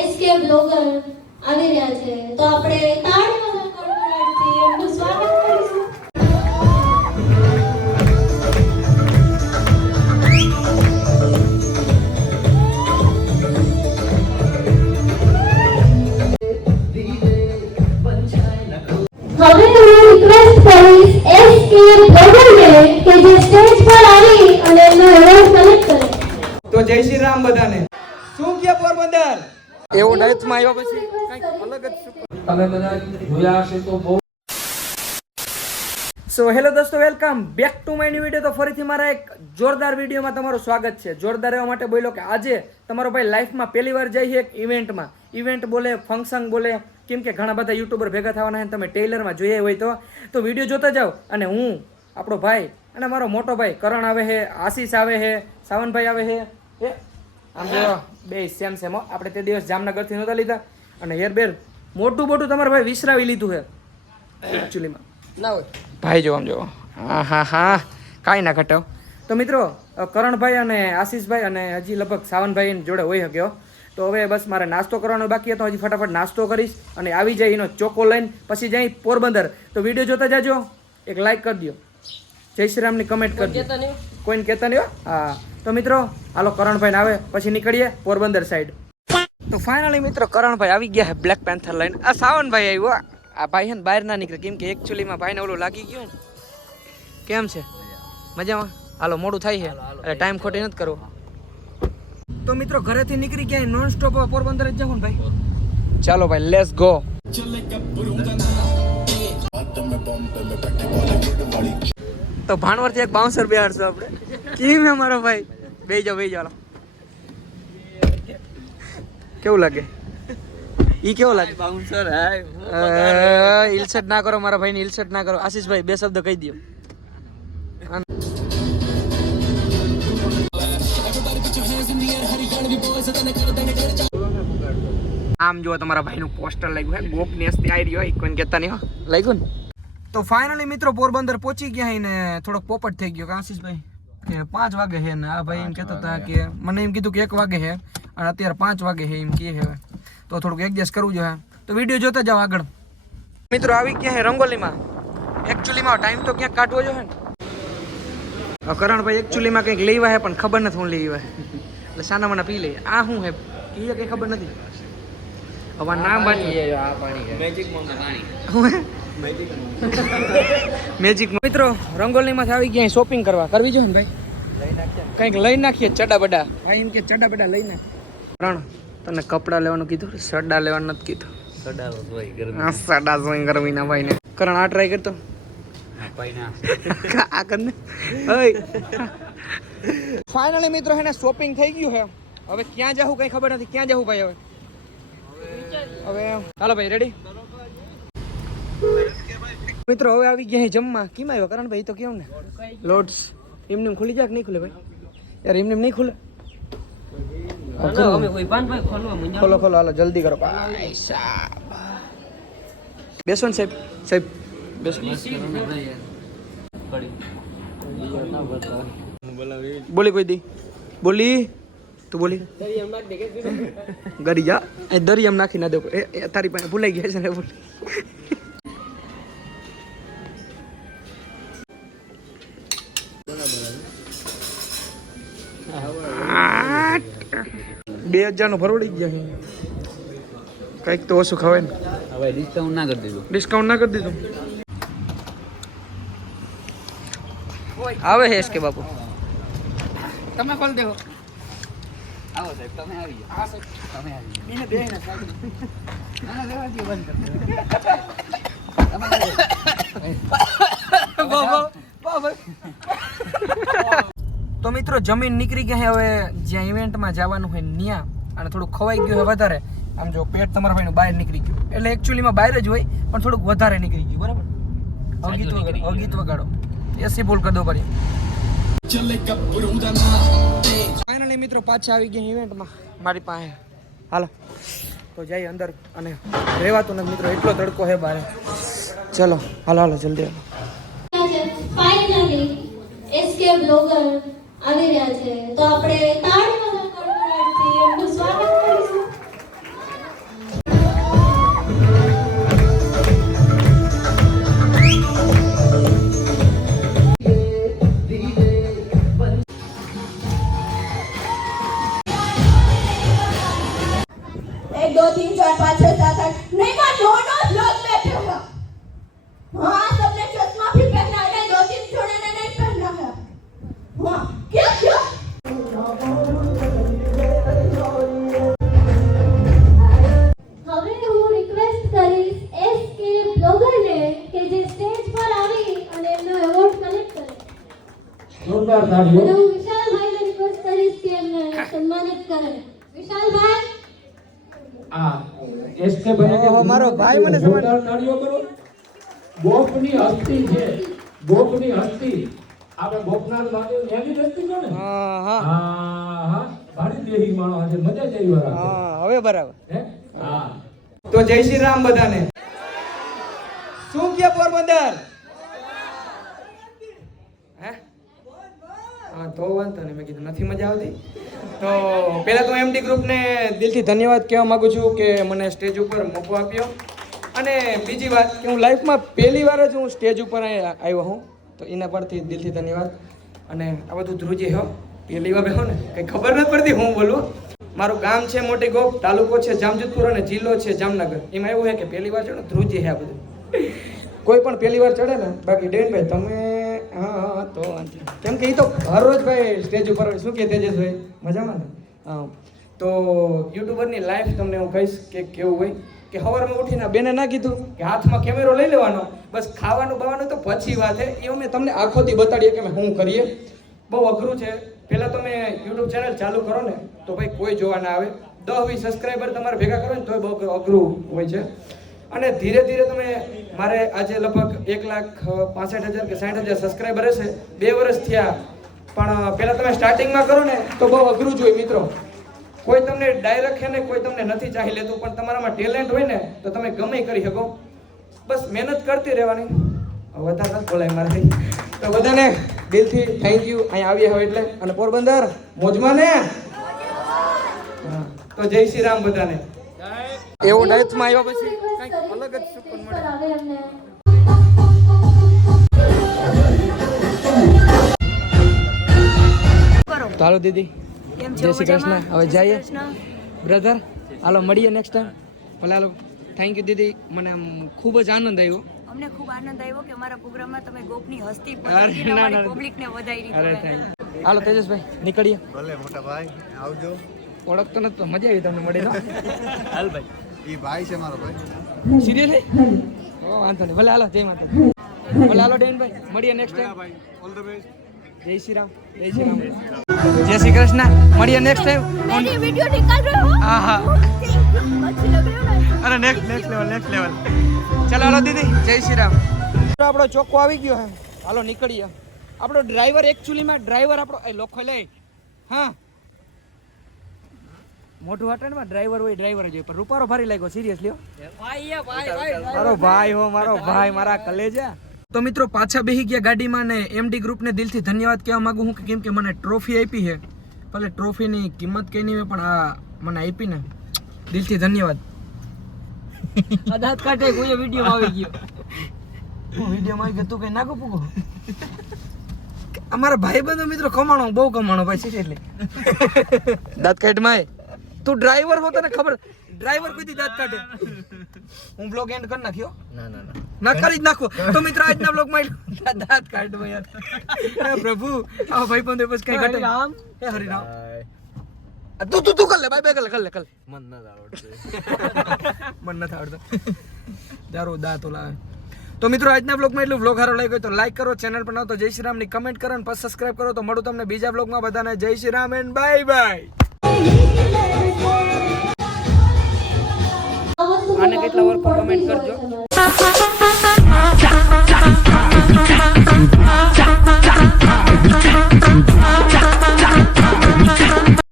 SK blogger આવી રહ્યા છે તો આપણે તાળીઓના કડકડાટથી એમનું સ્વાગત કરીશું. હવે હું રિક્વેસ્ટ કરીશ એસકે બ્લોગરને કે જે સ્ટેજ પર આવી અને એમનો એવોર્ડ કલેક્ટ કરે. તો જય શ્રી રામ બધાને. શું કે પોરબંદર એવું ડાયથમાં આવ્યા પછી કંઈક અલગ જ તમે બધા જોયા હશે તો બહુ. સો હેલો દોસ્તો, welcome back to my new video. તો ફરીથી મારા એક જોરદાર વિડીયોમાં તમારું સ્વાગત છે. જોરદાર એવા માટે બોલ્યો કે આજે તમારો ભાઈ લાઈફમાં પહેલી વાર જાય છે એક ઇવેન્ટમાં. ઇવેન્ટ બોલે, ફંક્શન બોલે, કેમ કે ઘણા બધા યુટ્યુબર ભેગા થવાના છે. તમે ટ્રેલરમાં જોઈએ હોય તો વિડીયો જોતા જાઓ. અને હું આપણો ભાઈ અને મારો મોટો ભાઈ કરણ આવે છે, આશીષ આવે છે, સાવનભાઈ આવે છે. એ આમ જો બે સેમ સેમ. આપણે તે દિવસ જામનગરથી નહોતા લીધા અને હેરબેર મોટું મોટું તમારા ભાઈ વિસરાવી લીધું છે એકચ્યુઅલીમાં. ના હોય ભાઈ જો આમ જો. હા હા હા, કાંઈ ના ઘટાવ. તો મિત્રો, કરણભાઈ અને આશીષભાઈ અને હજી લગભગ સાવનભાઈ જોડે હોઈ શક્યો. તો હવે બસ મારે નાસ્તો કરવાનો બાકી હતો. હજી ફટાફટ નાસ્તો કરીશ અને આવી જાય એનો ચોકો લઈને પછી જઈ પોરબંદર. તો વિડીયો જોતા જાજો, એક લાઈક કરી દો, જય શ્રી રામની કમેન્ટ કરજો. કોઈને કહેતા નહીં હો. હા તો મિત્રો હાલો કરણભાઈ આવે પછી નીકળીએ પોરબંદર સાઈડ. તો ફાઇનલી મિત્રો કરણભાઈ આવી ગયા છે બ્લેક પેન્થર લઈને. આ સાવનભાઈ આવ્યો. આ ભાઈ છે ને બહાર ના નીકળે કેમ કે એકચ્યુઅલીમાં ભાઈને ઓલું લાગી ગયું. કેમ છે? મજામાં? હાલો મોડું થાય છે એટલે ટાઈમ ખોટી નથી કરવો. તો મિત્રો ઘરેથી નીકળી ગયા નોન સ્ટોપ પોરબંદર જ જાઉં ને ભાઈ. ચાલો ભાઈ, લેટ્સ ગો. તો ભાણવરથી એક બાઉન્સર બેહાડશું આપણે. કેમ હે મારો ભાઈ? બેહી જાઓ બેહી જાઓ. કેવું લાગે? ઈ કેવો લાગે? બાઉન્સર હાય. ઇલ્સટ ના કરો મારા ભાઈને, ઇલ્સટ ના કરો. આશીષભાઈ બે શબ્દ કહી દો. આમ જો તમારા ભાઈનું પોસ્ટર લાગ્યું હે, ગોપની હસ્તી આવી રહ્યો હોય, કોઈને કહેતા નહીં હો. લાગ્યું ને? તો ફાઇનલી મિત્રો પોરબંદર પહોંચી ગયા ને થોડોક પોપટ થઈ ગયો. આશીષભાઈ કે 5 વાગે છે ને આ ભાઈ એમ કહેતા હતા કે મને એમ કીધું કે 1 વાગે છે અને અત્યારે 5 વાગે છે એમ કહે છે. તો થોડુંક એડજસ્ટ કરવું જોઈએ. તો વિડીયો જોતા જાઓ આગળ. મિત્રો આવી ગયા છે રંગોલીમાં. એકચ્યુઅલીમાં ટાઈમ તો ક્યાંક કાઢવો જોઈએ ને. કરણભાઈ એકચ્યુઅલીમાં કંઈક લેવા છે પણ ખબર નથી હું લેવા એટલે સાના મને પી લઈએ. આ શું છે કીએ કંઈ ખબર નથી. હવે નામ મેજિક મિત્રો રંગોલીમાંથી આવી ગયા શોપિંગ કરવી જોઈએ ને ભાઈ. કંઈક લઈ નાખીએ ચડા બડા. ભાઈ એમ કે ચડા બડા લઈ નાખ. કરણ તને કપડાં લેવાનું કીધું, સડા લેવાનું નથી કીધું. સડા જોઈ કરવી ના ભાઈ ને. કરણ આ ટ્રાય કરતો આ કરને. ફાઇનલી મિત્રો હે ને શોપિંગ થઈ ગયું છે. હવે ક્યાં જાવું કઈ ખબર નથી. ક્યાં જાવું ભાઈ? હવે હાલો ભાઈ રેડી. મિત્રો હવે આવી ગયા જમવા. કેમ આવ્યો કરણભાઈ? તો કેવું ને લોડ્સ એમને ખુલી જાય કે નહીં ખુલે ભાઈ? યાર એમને નહીં ખુલે. ખોલો ખોલો હાલો જલ્દી કરો ભાઈ સાહેબ. બેસો ને સાહેબ. સાહેબ બેસો. બોલી કોઈ દી બોલી તું બોલી ગરી જા. એ દરિયામાં નાખી ના દે. એ તારી પાસે ભૂલાઈ ગયા છે ને. બોલી $2000 ભરવડી ગયા છે. કંઈક તો ઓછું ખવાય ને. હવે ડિસ્કાઉન્ટ ના કરી દીધું. આવે છે કે બાપુ તમે ખોલ દેખો. આવો સાહેબ તમે આવી જાઓ. હા સાહેબ તમે આવી જાઓ. એને બે ને સાહેબ ના દેવા દે બંધ કરી. તો મિત્રો જમીન નીકળી ગયા હવે જ્યાં ઇવેન્ટમાં જવાનું હોય ત્યાં. અને થોડુંક ખવાઈ ગયું હોય વધારે. આમ જો પેટ તમારા ભાઈનું બહાર નીકળી ગયું એટલે એકચ્યુઅલીમાં બહાર જ હોય પણ થોડુંક વધારે નીકળી ગયું. બરાબર. ગીત વગાડો. એસી બોલ કરી દો પડી. ફાઇનલી મિત્રો પાછા આવી ગયા ઇવેન્ટમાં મારી પાસે. હાલો તો જઈએ અંદર. અને રહેવાતું નથી મિત્રો, એટલો તડકો છે બારે. ચલો હાલો હાલો જલ્દી હાલો. ફાઇનલી એસકે બ્લોગર આવી રહ્યા છે તો આપણે તાળીઓના કડકડાટથી એમનું સ્વાગત કરીશું. 1 2 3 4 5 6 7 8 नहीं मां 9 लोग बैठे हैं हाँ सबने चश्मा भी पहना है 2 3 जोड़े ने नहीं पहना है हाँ क्या क्या હવે હું રિક્વેસ્ટ કરીશ SK બ્લોગરને કે જે સ્ટેજ પર આવી અને એમનો એવોર્ડ કલેક્ટ કરે જોરદાર તાળીઓ. અને હું વિશાલભાઈને રિક્વેસ્ટ કરીશ કે એમને સન્માનિત કરે વિશાલભાઈ આ SK ભાઈને ઓહો, મારો ભાઈ મને જોરદાર તાળીઓ કરો. ગોપની હસ્તી છે. ગોપની હસ્તી. આપણે ગોપનાથ મહાદેવ એની હસ્તી છો ને? હા હા હા હા. ભારી દેહી માણો આજે મજા જ આવી વાર. હા હવે બરાબર. હે? હા. તો જય શ્રી રામ બધાને. શું કે પોરબંદર? હે? હા તો વાંધો નહીં, મેં કીધું નથી મજા આવતી. તો પહેલા તો MD ગ્રુપને દિલથી ધન્યવાદ કહેવા માંગુ છું કે મને સ્ટેજ ઉપર મોકો આપ્યો. અને બીજી વાત કે હું લાઈફમાં પહેલી વાર જ હું સ્ટેજ ઉપર આવ્યો હું, તો એના પરથી દિલથી ધન્યવાદ. અને આ બધું ધ્રુજી હો પહેલી વાર બેહો ને કંઈ ખબર નથી પડતી હું બોલું. મારું ગામ છે મોટી ગોપ, તાલુકો છે જામજોધપુર અને જિલ્લો છે જામનગર. એમાં એવું છે કે પહેલી વાર છે ને ધ્રુજી છે આ બધું. કોઈ પણ પહેલી વાર ચડે ને, બાકી ડેનભાઈ તમે હા હા તો વાંધો નહીં. કેમ કે એ તો હર રોજ ભાઈ સ્ટેજ ઉપર હોય. શું કે તેજસભાઈ મજામાં ને? હા તો યુટ્યુબરની લાઈફ તમને હું કહીશ કે કેવું હોય કે સવારમાં ઉઠીને બેને ના કીધું કે હાથમાં કેમેરો લઈ લેવાનો, બસ ખાવાનું બાવાનું તો પછી વાત છે. એ અમે તમને આખોથી બતાડીએ કે અમે શું કરીએ. બહુ અઘરું છે. પહેલાં તમે યુટ્યુબ ચેનલ ચાલુ કરો ને તો ભાઈ કોઈ જોવા ના આવે. 10-20 સબસ્ક્રાઈબર તમારે ભેગા કરો ને તોય બહુ અઘરું હોય છે. અને ધીરે ધીરે તમે મારે આજે લગભગ 1,65,000 કે 60,000 સબસ્ક્રાઈબર હશે. 2 વર્ષ થયા. પણ પહેલાં તમે સ્ટાર્ટિંગમાં કરો ને તો બહુ અઘરું જ હોય મિત્રો. કોઈ તમને ડાયરેક્ટ છે ને કોઈ તમને નથી ચાહી લેતું, પણ તમારામાં ટેલેન્ટ હોય ને તો તમે ગમે કરી શકો. બસ મહેનત કરતી રહેવાની. વધારે નથી બોલાય મારાથી. તો બધાને દિલથી થેન્ક યુ અહીંયા આવ્યા હોય એટલે. અને પોરબંદર મોજમાં ને? હા તો જય શ્રી રામ બધાને. એવું ડાયથમાં આવ્યા પછી કંઈક અલગ જ સુકૂન મળે. આવે એમને તો હાલો દીદી, જય શ્રી કૃષ્ણ. હવે જઈએ બ્રધર, હાલો મળીએ નેક્સ્ટ ટાઈમ. ભલે હાલો. થેન્ક યુ દીદી, મને આમ ખૂબ જ આનંદ આવ્યો. અમને ખૂબ આનંદ આવ્યો કે અમારા પ્રોગ્રામમાં તમે ગોપની હસ્તી અરે, પહોંચાડીને ના, અમારી ના. પબ્લિકને વધારી અરે તમે. Thank you. હાલો તેજસભાઈ નીકળીએ. ભલે મોટા ભાઈ આવજો. ઓળખતો નથી તો મજા આવી તમને મળી. હાલ ભાઈ. ઈ ભાઈ છે મારો ભાઈ. સિરિયસલી? ઓ વાંધો નહીં. ભલે હાલો, જય માતા. ભલે હાલો ડેનભાઈ, મળીએ નેક્સ્ટ ટાઈમ. ભાઈ ઓલ ધ બેસ્ટ. જય શ્રી રામ. જય શ્રી રામ. જય શ્રી કૃષ્ણ. મળીએ નેક્સ્ટ ટાઈમ. ये वीडियो निकाल रहे हो હા હા. अच्छी लग रही हो ना અરે નેક્સ્ટ લેવલ. ચાલો હાલો દીદી, જય શ્રી રામ. આપણો ચોખ્ખો આવી ગયો હે. હાલો નીકળીએ. આપણો ડ્રાઈવર એકચ્યુઅલીમાં ડ્રાઈવર આપણો એ લોખો લે. હા મોટું હટણમાં ડ્રાઈવર હોય ડ્રાઈવર જ હોય, પણ રૂપારો ભારી લાગ્યો સિરિયસલી. મારો ભાઈ હો, મારો ભાઈ, મારા કલેજા. તો મિત્રો પાછા બેહી ગયા ગાડીમાં ને MD ગ્રુપને દિલથી ધન્યવાદ કહેવા માંગુ હું કેમ કે મને ટ્રોફી આપી છે. ભલે ટ્રોફીની કિંમત કઈ નહીં હોય પણ આ મને આપી ને દિલથી ધન્યવાદ. દાંત કાઢે કોઈ વિડીયો આવી ગયો. હું વિડીયોમાં આવી ગયો તું કઈ નાખો પૂગો. અમારા ભાઈબંધો મિત્રો કમાણો, બહુ કમાણો ભાઈ સિરિયસલી. દાંત કાઢમાં તું ડ્રાઈવર હો તને ખબર, ડ્રાઈવર કોઈ દાંત કાઢે. હું બ્લોગ એન્ડ કરી નાખ્યો. ના કરી જ નાખો. તો મિત્રો આજના બ્લોગમાં દાંત કાઢવો યાર. હે પ્રભુ, આ ભાઈબંધો બસ કઈ ઘટે. હે હરિરામ. તું કર લે બાય કર લે. મન નથી આવડતું. દારો દાંત ઓલા. તો મિત્રો આજના બ્લોગમાં એટલું. બ્લોગ સારો લાગ્યો તો લાઈક કરો, ચેનલ પર નવો તો જય શ્રી રામની કમેન્ટ કરો અને પછી સબસ્ક્રાઇબ કરો. તો મળું તમને બીજા બ્લોગમાં. બધાને જય Shri Ram and bye bye. આને કેટલા વાર કમેન્ટ કરજો.